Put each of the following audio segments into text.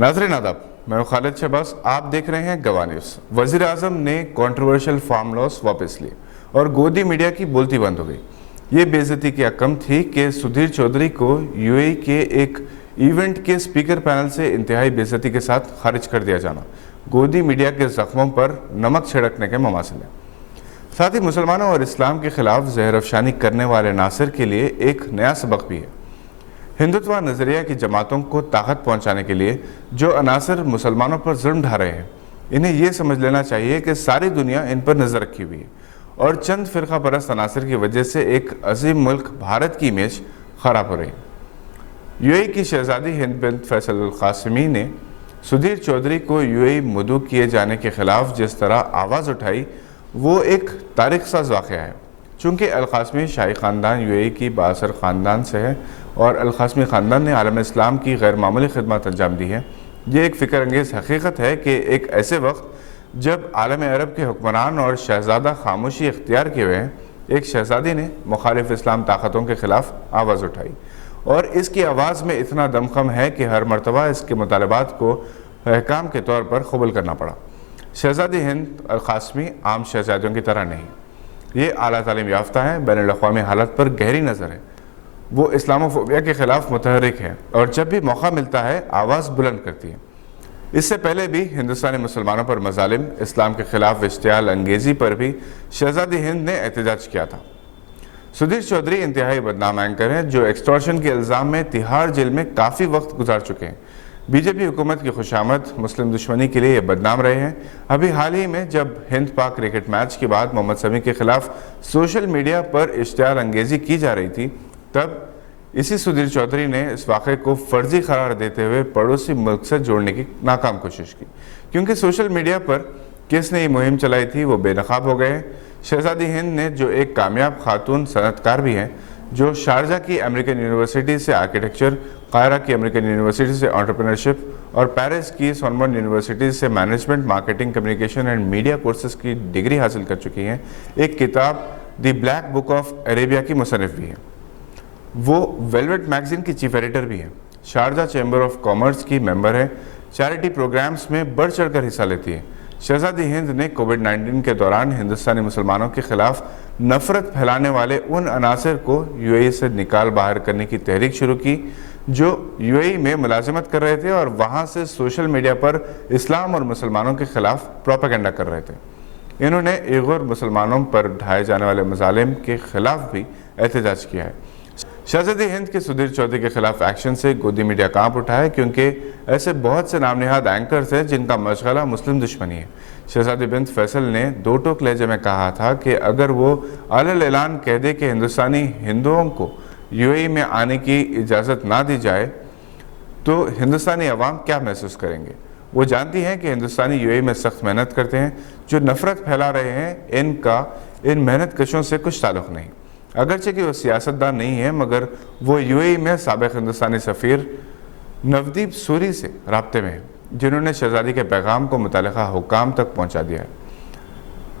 नाज़रीन आदाब, मैं हूं खालिद शहबाज। आप देख रहे हैं गवाह न्यूज़। वज़ीर आज़म ने कंट्रोवर्शियल फार्म लॉस वापस लिए और गोदी मीडिया की बोलती बंद हो गई। ये बेइज्जती क्या कम थी कि सुधीर चौधरी को यूएई के एक इवेंट के स्पीकर पैनल से इंतहाई बेइज्जती के साथ खारिज कर दिया जाना गोदी मीडिया के जख्मों पर नमक छिड़कने के ममासिल है। साथ ही मुसलमानों और इस्लाम के खिलाफ जहर अफशानी करने वाले नासिर के लिए एक नया सबक भी है। हिंदुत्व नज़रिया की जमातों को ताकत पहुंचाने के लिए जो अनासर मुसलमानों पर जुल्म ढा रहे हैं, इन्हें यह समझ लेना चाहिए कि सारी दुनिया इन पर नज़र रखी हुई है और चंद फ़िरका परस्त अनासर की वजह से एक अजीम मुल्क भारत की इमेज ख़राब हो रही है। यूएई की शहजादी हिंद बिन्त फैसल अल क़ासिमी ने सुधीर चौधरी को यूएई मुदू किए जाने के ख़िलाफ़ जिस तरह आवाज़ उठाई, वो एक तारीख़ साज़ वाक़या है। चूँकि अल क़ासिमी शाही ख़ानदान यूएई की बासर ख़ानदान से है और अल क़ासिमी ख़ानदान ने आलम इस्लाम की गैर मामूली खिदमत अंजाम दी है। ये एक फ़िक्र अंगेज़ हकीकत है कि एक ऐसे वक्त जब आलम अरब के हुक्मरान और शहज़ादा खामोशी इख्तियार किए हुए हैं, एक शहज़ादी ने मुखालिफ इस्लाम ताकतों के ख़िलाफ़ आवाज़ उठाई और इसकी आवाज़ में इतना दमखम है कि हर मरतबा इसके मुतालबात को अहकाम के तौर पर कबूल करना पड़ा। शहज़ादी हिंद अल क़ासिमी आम शहज़ादियों की तरह नहीं, ये आला तालीम याफ्ता है, बैनुल अक़वामी हालत पर गहरी नज़र है, वो इस्लामोफोबिया के ख़िलाफ़ मुतहरिक है और जब भी मौका मिलता है आवाज़ बुलंद करती है। इससे पहले भी हिंदुस्तानी मुसलमानों पर मज़ालिम, इस्लाम के ख़िलाफ़ इश्तियाल अंगेज़ी पर भी शहज़ादी हिंद ने एहतजाज किया था। सुधीर चौधरी इंतहाई बदनाम एंकर हैं जो एक्सटॉर्शन के इल्ज़ाम में तिहाड़ जेल में काफ़ी वक्त गुजार चुके हैं। बीजेपी हुकूमत की खुशामद मुस्लिम दुश्मनी के लिए ये बदनाम रहे हैं। अभी हाल ही में जब हिंद पाक क्रिकेट मैच के बाद मोहम्मद शमी के ख़िलाफ़ सोशल मीडिया पर इश्तियाल अंगेज़ी की जा रही थी, तब इसी सुधीर चौधरी ने इस वाक़े को फ़र्ज़ी करार देते हुए पड़ोसी मुल्क से जोड़ने की नाकाम कोशिश की, क्योंकि सोशल मीडिया पर किसने ये मुहिम चलाई थी वो बेनकाब हो गए। शहज़ादी हिंद ने, जो एक कामयाब खातून सनतकार भी हैं, जो शारजा की अमेरिकन यूनिवर्सिटी से आर्किटेक्चर, कायरा की अमेरिकन यूनिवर्सिटी से एंटरप्रेन्योरशिप और पेरिस की सोर्बोन यूनिवर्सिटी से management, marketing, communication and media courses की डिग्री हासिल कर चुकी हैं, एक किताब the black book of Arabia की मुसन्निफ़ भी हैं। वो वेलवेट मैगज़ीन की चीफ एडिटर भी हैं, शारजा चैम्बर ऑफ कॉमर्स की मेंबर है, चैरिटी प्रोग्राम्स में बढ़ चढ़ कर हिस्सा लेती है। शहज़ादी हिंद ने कोविड-19 के दौरान हिंदुस्तानी मुसलमानों के ख़िलाफ़ नफ़रत फैलाने वाले उन अनासर को यूएई से निकाल बाहर करने की तहरीक शुरू की जो यूएई में मुलाजिमत कर रहे थे और वहाँ से सोशल मीडिया पर इस्लाम और मुसलमानों के ख़िलाफ़ प्रोपेगेंडा कर रहे थे। इन्होंने उइग़ुर मुसलमानों पर ढाए जाने वाले मज़ालिम के ख़िलाफ़ भी एहतजाज किया है। शहज़ादी हिंद के सुधीर चौधरी के खिलाफ एक्शन से गोदी मीडिया कांप उठा है, क्योंकि ऐसे बहुत से नामनिहाद एंकर्स हैं जिनका मशगला मुस्लिम दुश्मनी है। शहज़ादी बिन्त फैसल ने दो टोक लहजे में कहा था कि अगर वो अलल ऐलान कह दे कि हिंदुस्तानी हिंदुओं को यूएई में आने की इजाज़त ना दी जाए तो हिंदुस्तानी अवाम क्या महसूस करेंगे। वो जानती हैं कि हिंदुस्तानी यूएई में सख्त मेहनत करते हैं, जो नफ़रत फैला रहे हैं इनका इन मेहनत कशों से कुछ ताल्लुक़ नहीं। अगरचे कि वो सियासतदान नहीं है, मगर वो यूएई में साबिक़ हिंदुस्तानी सफ़ीर नवदीप सूरी से राब्ते में हैं, जिन्होंने शहज़ादी के पैगाम को मुतल्लिक़ा हुक्काम तक पहुंचा दिया है।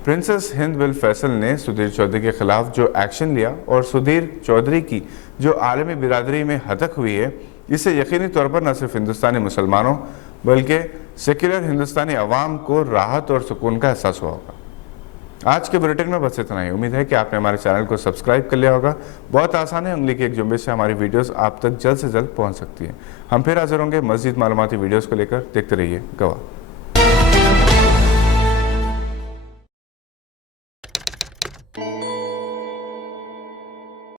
प्रिंसेस हिंद बिल फैसल ने सुधीर चौधरी के ख़िलाफ़ जो एक्शन लिया और सुधीर चौधरी की जो आलमी बिरादरी में हतक हुई है, इससे यकीनी तौर पर न सिर्फ हिंदुस्तानी मुसलमानों बल्कि सेक्युलर हिंदुस्तानी अवाम को राहत और सुकून का एहसास हुआ होगा। आज के बुलेटिन में बस इतना ही। उम्मीद है कि आपने हमारे चैनल को सब्सक्राइब कर लिया होगा। बहुत आसान है, उंगली की एक जुम्बे से हमारी वीडियोस आप तक जल्द से जल्द पहुंच सकती हैं। हम फिर हाजिर होंगे मज़ीद मालूमाती वीडियोस को लेकर। देखते रहिए गवाह।